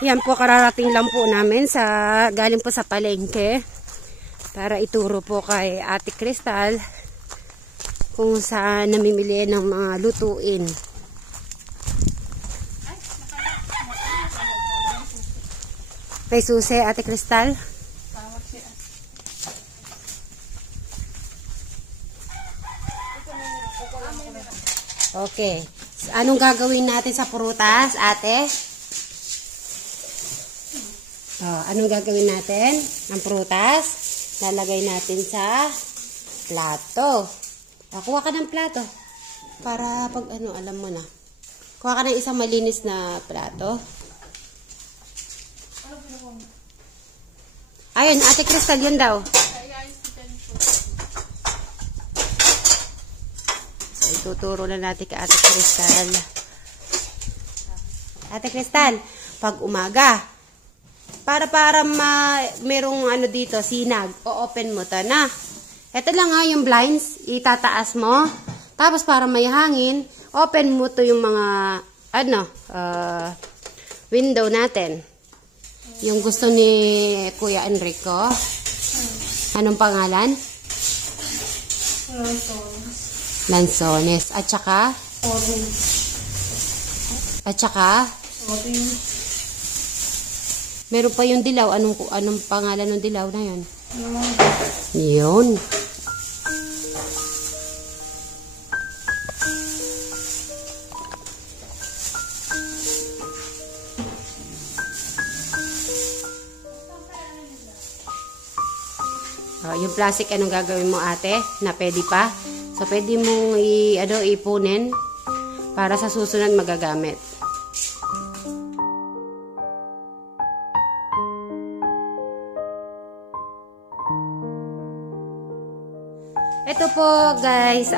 Yan po, kararating lang po namin galing po sa palengke para ituro po kay Ate Crystal kung saan namimili ng mga lutuin. May susi, Ate Crystal? Okay. Anong gagawin natin sa prutas, ate? Anong gagawin natin? Ang prutas, lalagay natin sa plato. Kuha ka ng plato. Para pag alam mo na. Kuha ka ng isang malinis na plato. Ayun, Ate Crystal, yun daw. Tuturo na natin kay Ate Crystal. Ate Crystal, pag umaga, para merong dito, sinag, o-open mo to na. Ito lang yung blinds, itataas mo. Tapos para may hangin, open mo to yung mga, window natin. Yung gusto ni Kuya Enrico. Anong pangalan? Lanzones. At saka? Orange. At saka? Orange. Meron pa yung dilaw. Anong pangalan ng dilaw na yun? Yun. Yung plastic, anong gagawin mo, ate? Na pwede pa? So, pwede mong ipunin para sa susunod magagamit. Ito po, guys,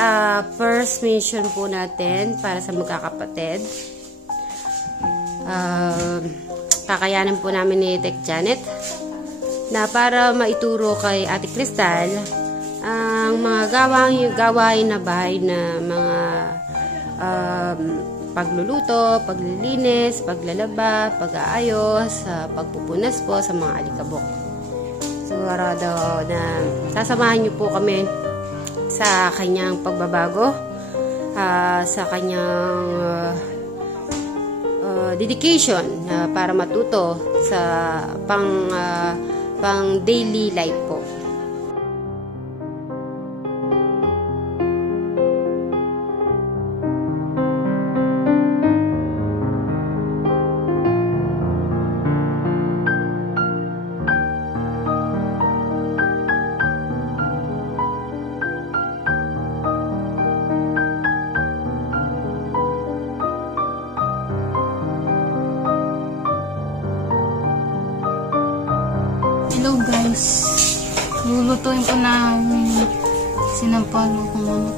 first mission po natin para sa magkakapatid. Kakayanan po namin ni Tek Janet na para maituro kay Ate Crystal ang mga gawain na bahay na mga pagluluto, paglilinis, paglalaba, pag-aayos, pagpupunas po sa mga alikabok. Sigurado na sasamahan niyo po kami sa kanyang pagbabago, sa kanyang dedication para matuto sa pang daily life po. Hello guys, lulutuin po namin sinampalo kung ano.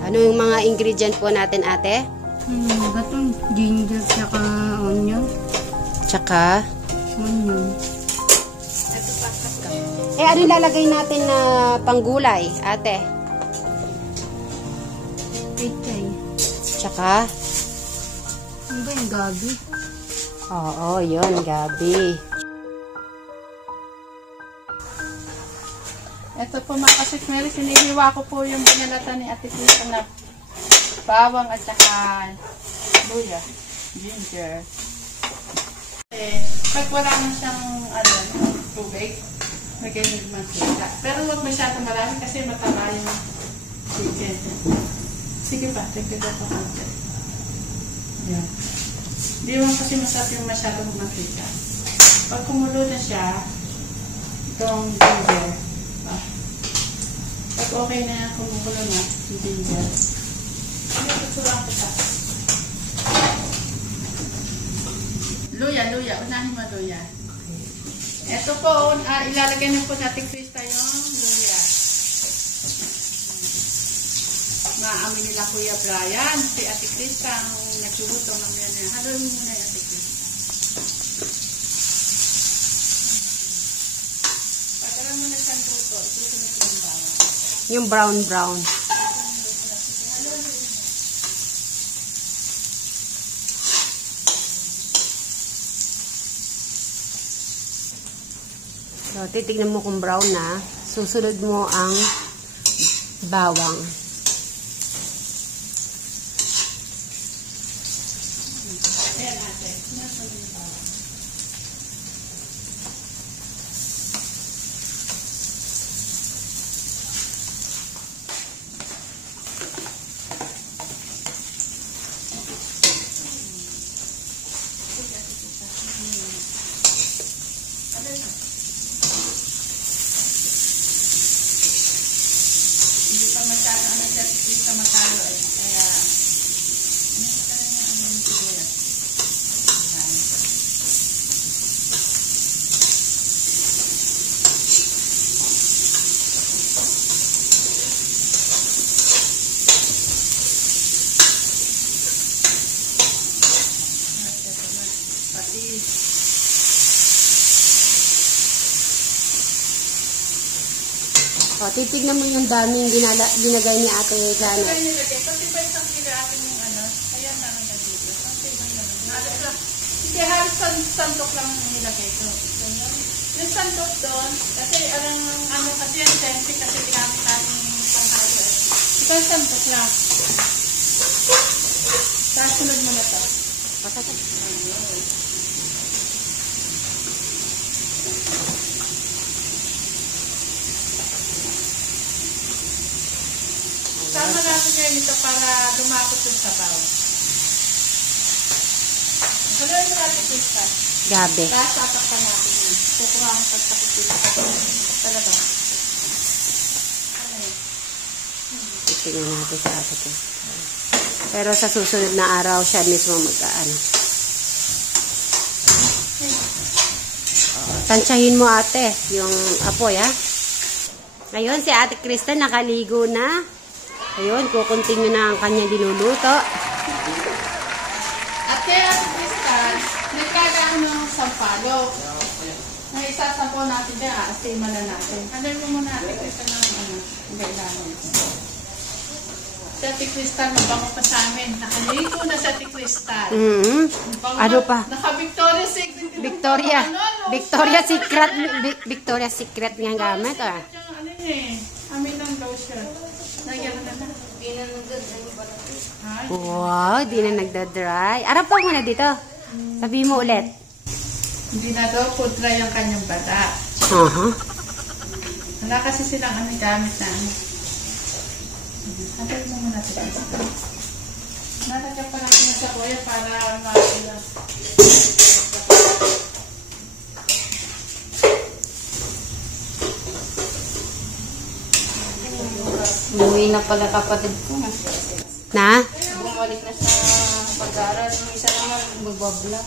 Ano yung mga ingredient po natin, ate? Batong ginger tsaka onion. Tsaka? Onion. Ano ilalagay natin na panggulay, ate? Pechay. Tsaka? Ano ba yung gabi? Oo, yun, gabi. Ito po mga kasikmeri, sinihiwa ko po yung binalata ni Ate Crystal na bawang at saka luya, ginger. Pag wala na siyang tubig, lagyan ng mantika. Pero huwag masyadong marami kasi mataba yung chicken. Sige pa, tignan ko konti. Yan. Hindi mo kasi masarap yung masyadong mantika. Pag kumulo na siya, itong ginger. Pag okay na yan, kumukulo na, yung ginger. Ano yung tutulong kita? Luya. Unahin mo luya. Ito po, ilalagay na po natin Crystal yung luya. Maamin nila Kuya Brian, si Ate Crystal ang nagsubuto mamaya na. Haluin mo muna yung Ate Crystal. Pag alam mo na siyang tuto, itusunod ko yung bawang. Yung brown. So, titignan mo kung brown na. Susunod mo ang bawang. Ayan ate. Nasaan yung bawang? Hindi pa masyado ano siya sa matalo eh. Kaya, ano na tayo na ano yung sibuyas. Ayan. At ito na, patis. O, titignan mo yung daming ginagay ni Ate Janet. Kaya nilagay, pati ba isang kilo atin yung ano, ayan na lang dito. Pati ba yung ano, hindi halos santok lang nilagay ko. Yung santok doon, kasi ano kasi yung sensi kasi ginamit natin panghalo eh. Ito yung santok lang. Tapos sunod mo na to. Sama natin ngayon ito para lumakot yung sabaw. Haluin mo natin ito isa. Gabi. Tapos tatakpan natin yan. Kukuha ang pagtakot dito. Talaga. Ano yun? Titignan natin sa Ate ko. Pero sa susunod na araw, siya mismo mag-ano. Tansyahin mo ate, yung apoy ha. Ayun, si Ate Krista nakaligo na. Ayun, kukuntin na ang kanyang diluluto. At kaya Ate Crystal, nagkagaan ng sampalok. Na isasampo natin dyan, aasiman na natin. Hanay mo muna Ate Crystal ng ano, ang kailangan. Si Ate Crystal, mabango pa sa amin. Nakaligo na si Ate Crystal. Ano pa? Naka-Victoria's Secret. Victoria. Victoria's Secret. Victoria's Secret nga gamit ah. Ano eh, amin ng lotion. Nagyan na na. Ay, Wow, di na nagda-dry. Arap pa muna dito. Sabi mo ulit. hindi na daw pudra yung kanyang bata. Wala kasi silang ano gamit na ano. Hatay mo muna ito. Natagyan pa natin yung saboya para makakila. Umuwi na pala kapatid ko. Na? Bumalik na sa pag-aaral. Yung isa naman magbabla.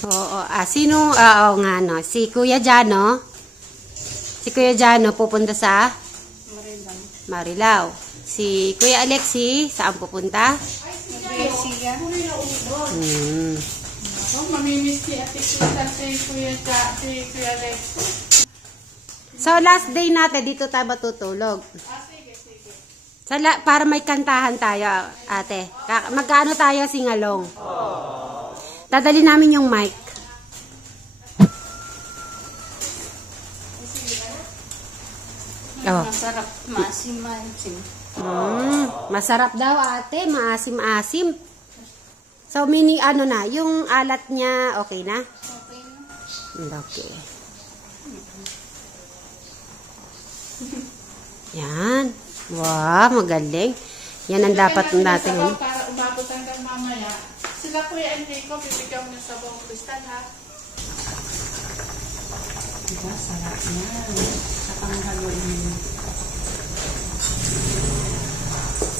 Oo. Sino? Oo nga no. Si Kuya Jano. Si Kuya Jano pupunta sa Marilao. Marilao. Si Kuya Alexi, saan pupunta? Siya. Oh, mamimiss si Ate Crystal si Kuya Lex. So, last day natin, dito tayo matutulog. Sige, sige. Para may kantahan tayo, ate. Magkano tayo singalong? Dadali namin yung mic. Oh. Masarap. Maasim-maasim. Masarap daw, ate. Maasim-asim. So, ano na, yung alat niya, okay na? Okay na. Okay. Yan. Wow, magaling. Yan ang dapat natin. Sabaw para umabot hanggang mamaya. Sila Kuya Enrico, bibigyan mo ng sabaw Crystal, ha? Diba, sarap yan. Sa panghaluin mo.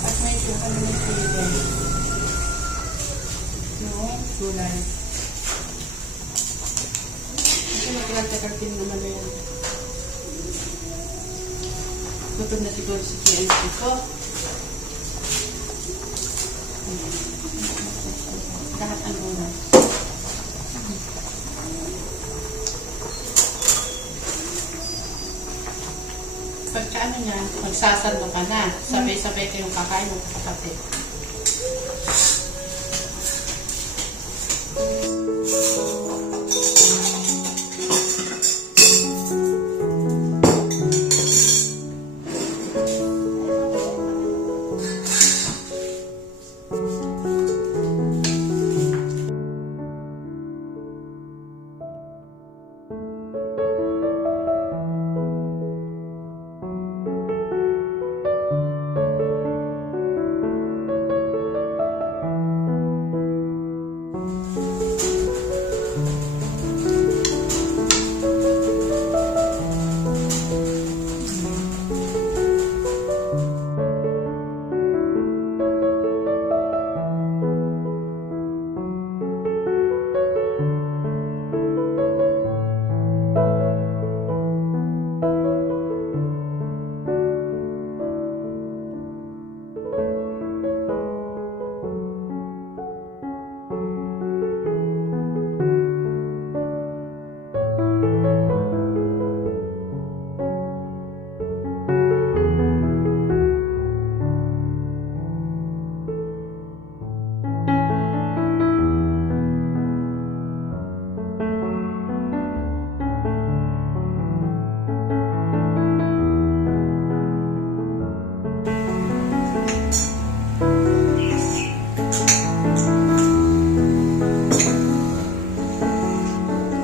At may suka naman sila. No, gulay. Kasi magkakatakartin naman na yan. Gutom na siguro si Kuya Enrico. Lahat ang gulay. Pagka ano niyan, magsasalo ka na. Sabay-sabay kayong kakain ng kapatid.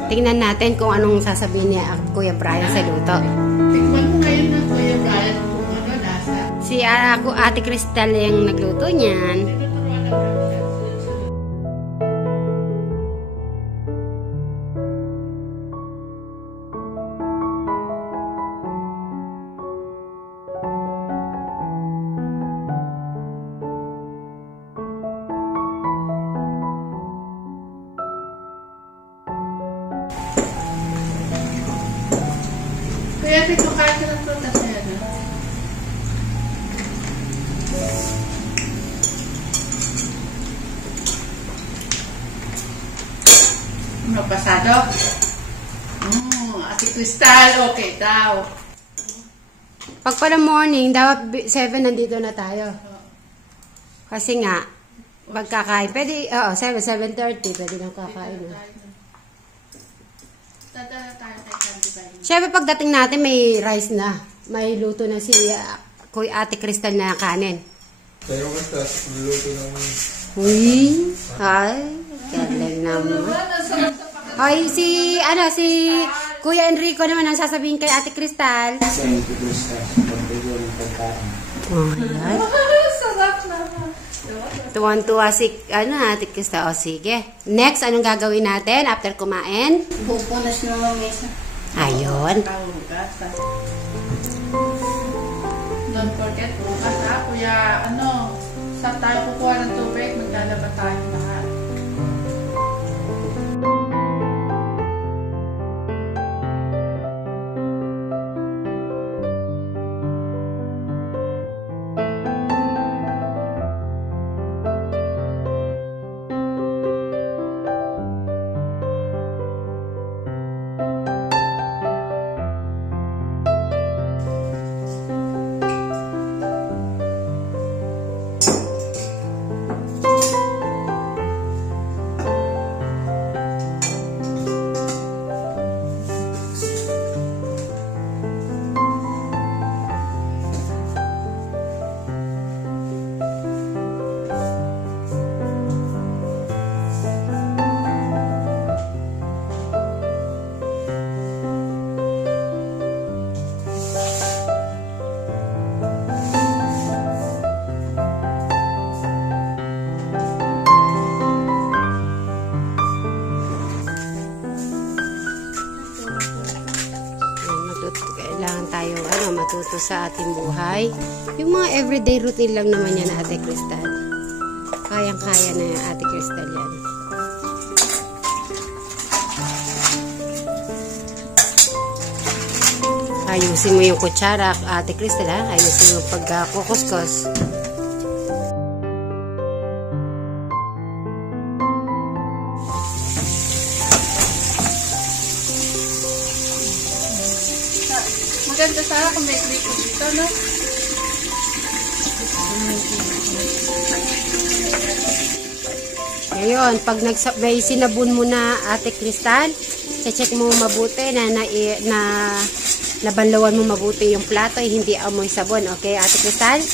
Tingnan natin kung anong sasabihin niya Kuya Brian sa luto. Tikman ko ngayon ng Kuya Brian kung ano lasa. Si Ate Crystal yung nagluto niyan. Tinuturuan na namin siya. Kaya ito kahit ng prutas na yan. Ano, pasado? Ate Crystal, okay daw. Pag pala morning, dapat 7 nandito na tayo. Kasi nga, magkakain. Pwede, 7:30, pwede nang kakain. Dadala tayo kay Candy Vine. Siyempre, pagdating natin, may rice na. May luto na si Kuya Ate Crystal na kanin. Pero basta, luluto ng... Uy, ay, galing naman. Ay, si Kuya Enrico naman ang sasabihin kay Ate Crystal. Sa Ate Crystal, pagdating ng pagkain. Oh, yan. Sarap naman. Tuwan-tuwa si, Ate Crystal. O, sige. Next, anong gagawin natin after kumain? Pupunas na ng mesa. Ayun. Kahugas, ha? Don't forget, bukas, ha? Kuya, saan tayo kukuha ng tubig? Maglalaba tayo lahat. Kailangan tayo matuto sa ating buhay. Yung mga everyday routine lang naman yan, Ate Crystal. Kayang-kaya na yan, Ate Crystal yan. Ayusin mo yung kutsara, Ate Crystal, ha? Ayusin mo pagkukuskus. Maganda sana kung may clip dito, no? Ngayon, pag may sinabon mo na, Ate Crystal, check mo mabuti na nabanlawan mo mabuti yung plato, hindi amoy sabon. Okay, Ate Crystal?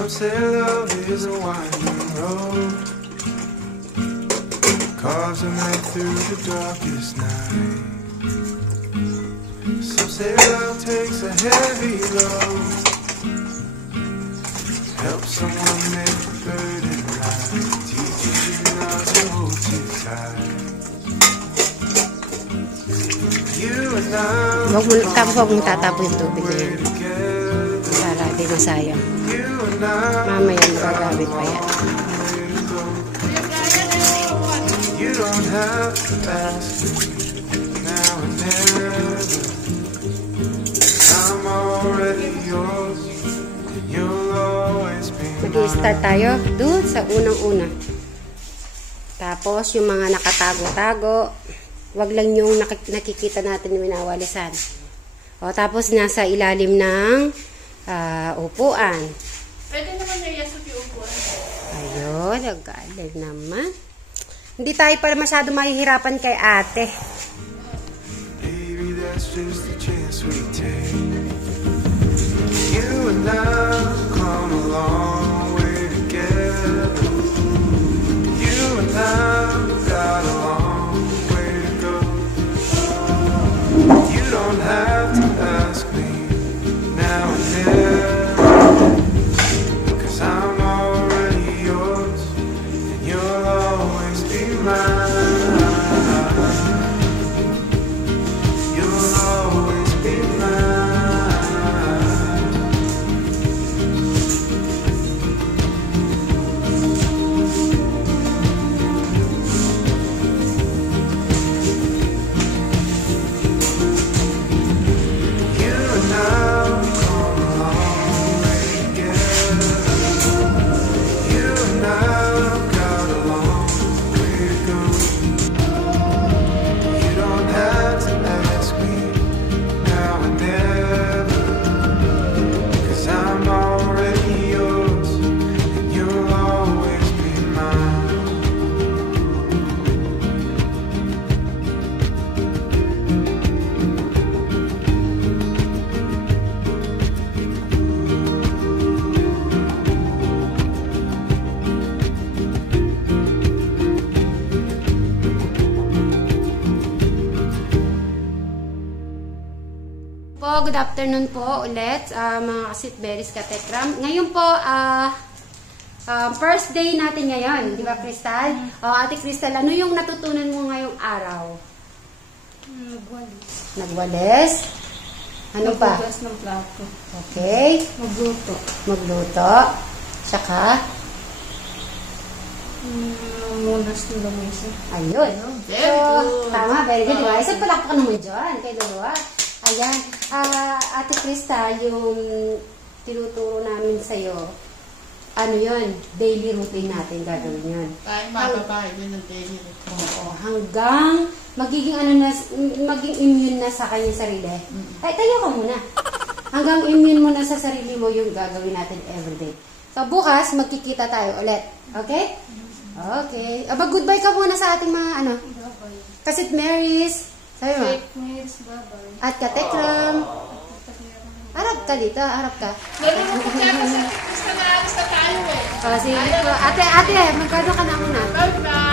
Some say love is a winding road, carves a man through the darkest night. Some Say love takes a heavy load. Help someone make the burden light. Teaches you not to hold too tight. You and I Tapos huwag mong tatapo yung tubig na yan. together. Para di masayang. You and I Mamaya magagamit pa yan. You don't have to ask me now and never. I'm already yours, and you'll always be mine. Mag-i-start tayo doon sa unang-una. Tapos, yung mga nakatago-tago, wag lang yung nakikita natin yung winawalisan. O, tapos, nasa ilalim ng upuan. Pwede naman niya yasok yung upuan. Ayun, nag-galing naman. Hindi tayo para masyado mahihirapan kay ate. Maybe that's just the chance we take. You and I've come a long way together. You and I've got a long way to go. You don't have to ask me now and never, 'cause I'm already yours, and you'll always be mine. You'll always be mine. You and I've come a long way together. You and I've got a long way to go. You don't have to ask me now and never, 'cause I'm already yours, and you'll always be mine. Po, good afternoon po ulit, mga kasitberis katekram. Ngayon po, first day natin ngayon, di ba, Crystal? O, Ate Crystal, ano yung natutunan mo ngayong araw? Nagwalis. Nagwalis? Ano pa? Maghugas ng plato. Okay. Magluto. Magluto. Saka, Munas ng lamesa. ayun. Very So, good. tama, very good. Diba? Isang palakpakan naman dyan, kay dalawa. Ayan. Ate Crystal, yung tinuturo namin sa'yo, ano yun, daily routine natin gagawin yun. Tayo mababahay din ng daily routine. Oo, hanggang magiging maging immune na sa kanyang sarili. Ay, tayo ka muna. Hanggang immune mo na sa sarili mo yung gagawin natin everyday. So, bukas, magkikita tayo ulit. Okay? Okay. Goodbye ka muna sa ating mga Bye-bye. Kasit Marys. Sabi mo. Fake meals, bye-bye. At katekram. Harap ka dito, harap ka. Nalulungkot siya kasi gusto na alis na tayo eh. Sige po. Ate, magkano ka na muna? Bye-bye.